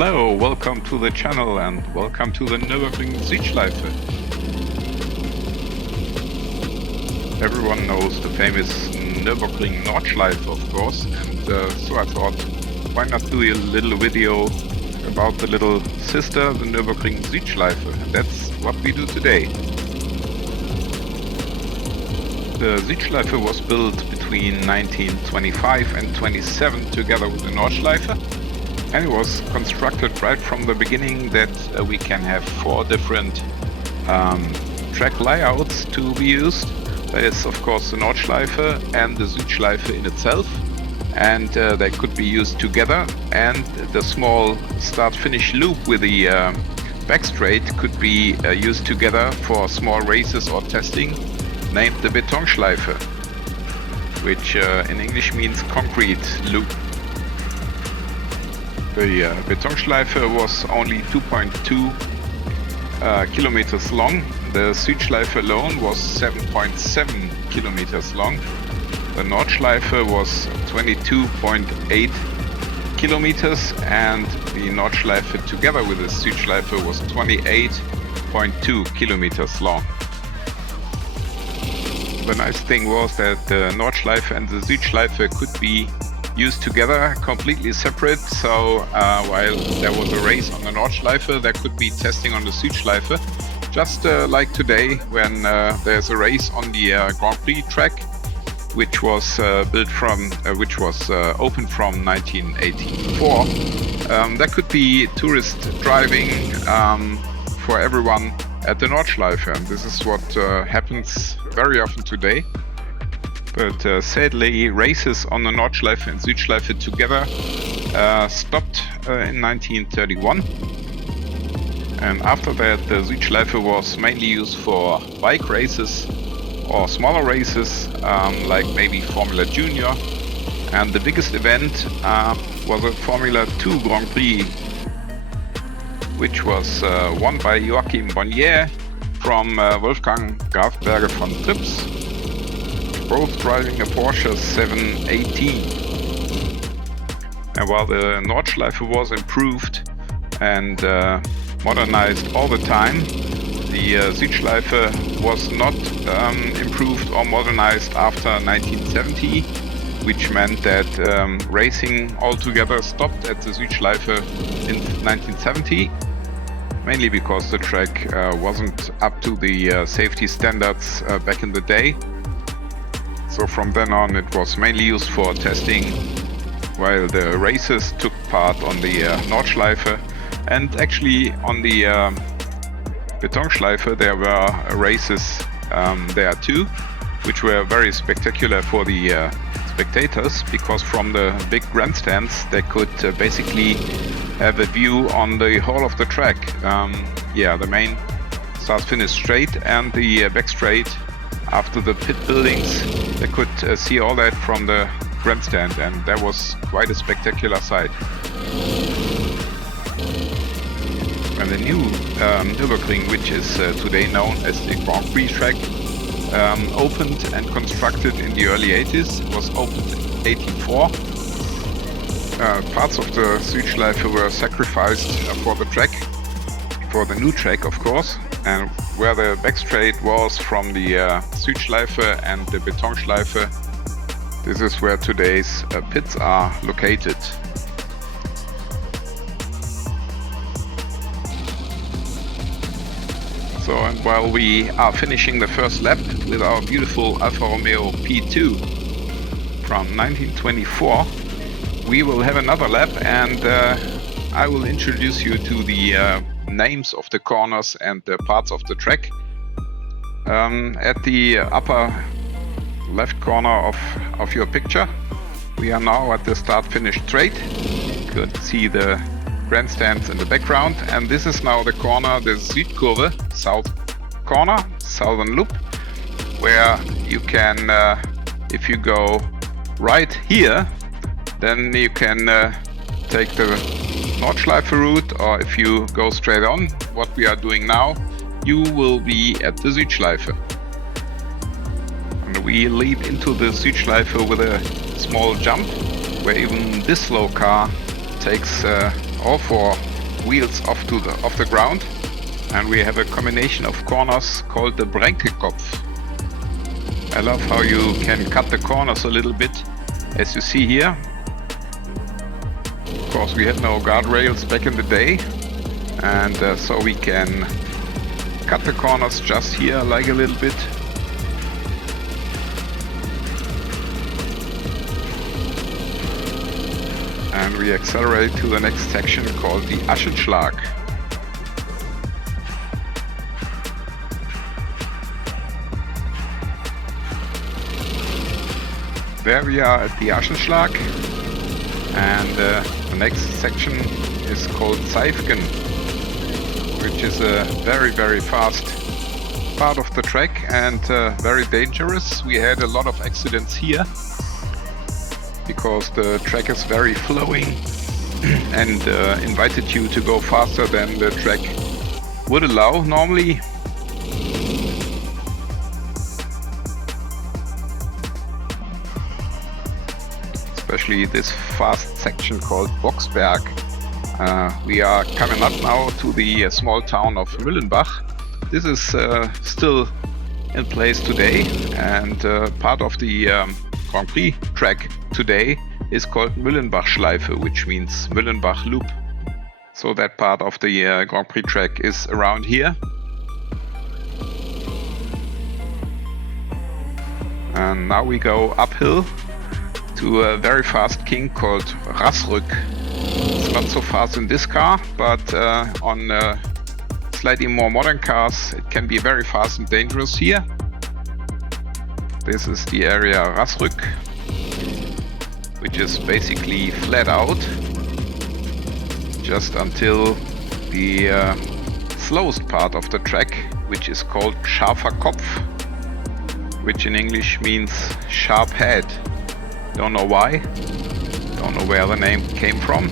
Hello, welcome to the channel and welcome to the Nürburgring Südschleife. Everyone knows the famous Nürburgring Nordschleife, of course, and so I thought, why not do a little video about the little sister, the Nürburgring Südschleife, and that's what we do today. The Südschleife was built between 1925 and 27 together with the Nordschleife, and it was constructed right from the beginning that we can have 4 different track layouts to be used. That is, of course, the Nordschleife and the Südschleife in itself, and they could be used together, and the small start-finish loop with the back straight could be used together for small races or testing, named the Betonschleife, which in English means concrete loop. The Betonschleife was only 2.2 kilometers long. The Südschleife alone was 7.7 kilometers long. The Nordschleife was 22.8 kilometers, and the Nordschleife together with the Südschleife was 28.2 kilometers long. The nice thing was that the Nordschleife and the Südschleife could be used together, completely separate, so while there was a race on the Nordschleife, there could be testing on the Südschleife, just like today when there's a race on the Grand Prix track, which was opened from 1984. There could be tourist driving for everyone at the Nordschleife, and this is what happens very often today. But sadly, races on the Nordschleife and Südschleife together stopped in 1931. And after that, the Südschleife was mainly used for bike races or smaller races, like maybe Formula Junior. And the biggest event was a Formula 2 Grand Prix, which was won by Joachim Bonnier from Wolfgang Grafberger von Trips, both driving a Porsche 718. And while the Nordschleife was improved and modernized all the time, the Südschleife was not improved or modernized after 1970, which meant that racing altogether stopped at the Südschleife in 1970, mainly because the track wasn't up to the safety standards back in the day. So from then on it was mainly used for testing, while the races took part on the Nordschleife, and actually on the Betonschleife there were races there too, which were very spectacular for the spectators, because from the big grandstands they could basically have a view on the whole of the track. The main start-finish straight and the back straight after the pit buildings. They could see all that from the grandstand, and that was quite a spectacular sight. And the new Nürburgring, which is today known as the Grand Prix track, opened and constructed in the early 80s. It was opened in 84. Parts of the Südschleife were sacrificed for the track, for the new track of course, and where the backstraight was from the Südschleife and the Betonschleife, this is where today's pits are located. So, and while we are finishing the first lap with our beautiful Alfa Romeo P2 from 1924, we will have another lap, and I will introduce you to the names of the corners and the parts of the track. At the upper left corner of your picture, we are now at the start-finish straight. You could see the grandstands in the background, and this is now the corner, the Südkurve, south corner, southern loop, where you can, if you go right here, then you can take the Nordschleife route, or if you go straight on, what we are doing now, you will be at the Südschleife. And we lead into the Südschleife with a small jump, where even this slow car takes all 4 wheels off the ground, and we have a combination of corners called the Brenkekopf. I love how you can cut the corners a little bit, as you see here. Of course, we had no guardrails back in the day, and so we can cut the corners just here like a little bit. And we accelerate to the next section called the Aschenschlag. There we are at the Aschenschlag, and the next section is called Seifgen, which is a very, very fast part of the track and very dangerous. We had a lot of accidents here because the track is very flowing and invited you to go faster than the track would allow normally. Especially this fast section called Boxberg. We are coming up now to the small town of Müllenbach. This is still in place today, and part of the Grand Prix track today is called Nürburgring, which means Müllenbach Loop. So that part of the Grand Prix track is around here. And now we go uphill to a very fast king called Rasrück. It's not so fast in this car, but on slightly more modern cars it can be very fast and dangerous here. This is the area Rasrück, which is basically flat out just until the slowest part of the track, which is called Scharfer Kopf, which in English means sharp head. Don't know why, don't know where the name came from.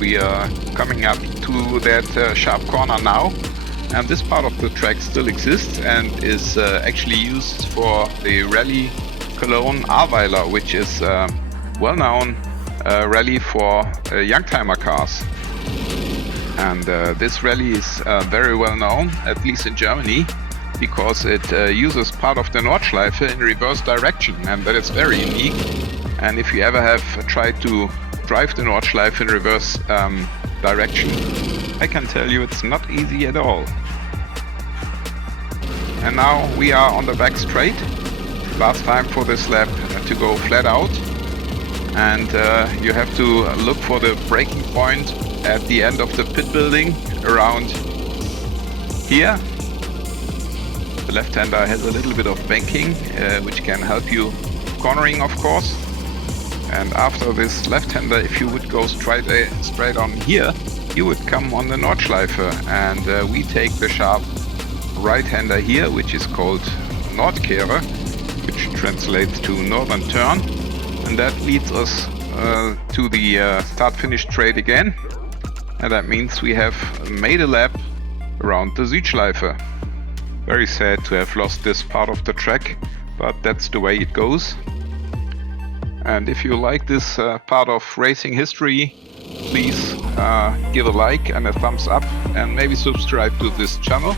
We are coming up to that sharp corner now, and this part of the track still exists and is actually used for the rally Cologne Ahrweiler, which is a well-known rally for youngtimer cars. And this rally is very well known, at least in Germany, because it uses part of the Nordschleife in reverse direction, and that is very unique. And if you ever have tried to drive the Nordschleife in reverse direction, I can tell you it's not easy at all. And now we are on the back straight. Last time for this lap to go flat out, and you have to look for the braking point at the end of the pit building around here. The left-hander has a little bit of banking, which can help you cornering, of course. And after this left-hander, if you would go straight on here, you would come on the Nordschleife, and we take the sharp right-hander here, which is called Nordkehre, which translates to northern turn, and that leads us to the start-finish straight again, and that means we have made a lap around the Südschleife. Very sad to have lost this part of the track, but that's the way it goes. And if you like this part of racing history, please give a like and a thumbs up, and maybe subscribe to this channel.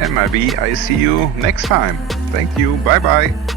And maybe I see you next time. Thank you, bye bye.